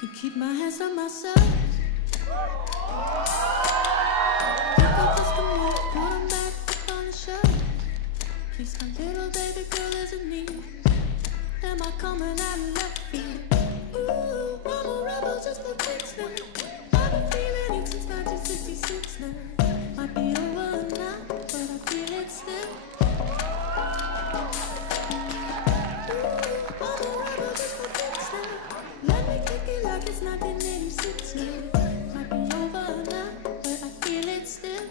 Could keep my hands on myself. Pick up just a minute, put 'em back up on the shelf. Please, my little baby girl isn't me. Am I coming out of left field? Ooh, I'm a rebel just for kicks now. I've been feeling it since 1966 now. Might be over now, but I feel it still. Ooh, I'm a rebel just for kicks now. Let me kick it like it's 1986 now. Might be over now, but I feel it still.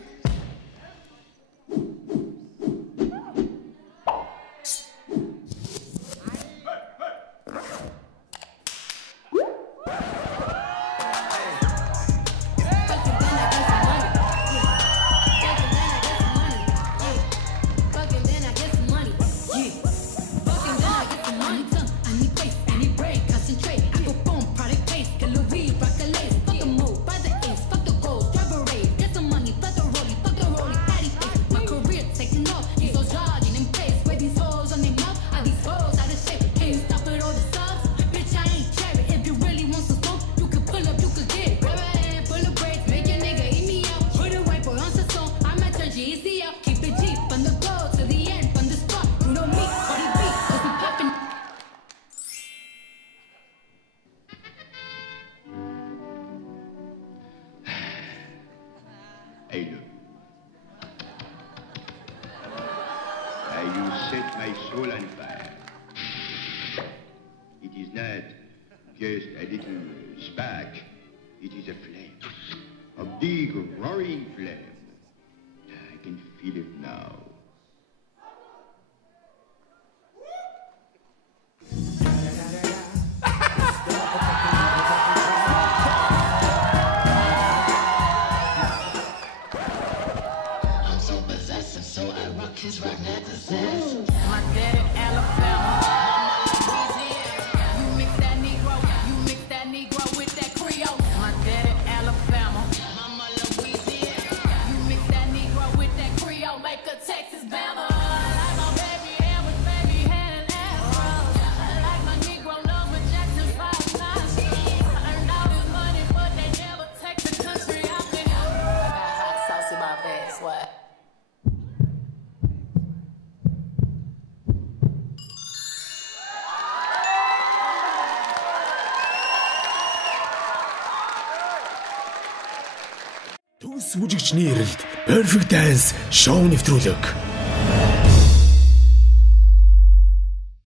Hey, look. You set my soul on fire. It is not just a little spark. It is a flame. A big, roaring flame. I can feel it now. His rock necklaces. My daddy Alabama, Louisiana. You mix that Negro with that Creole. My daddy Alabama, Mama Louisiana. You mix that Negro with that Creole, make a Texas Bama. I like my baby hair with baby head and afro. I like my Negro love with Jackson 5 nostrils. Earned all this money, but they never take the country out the hill. I got hot sauce in my bag, swag. Төс бүжигчний эрэлт Perfect Dance шоу нэвтрүүлэг.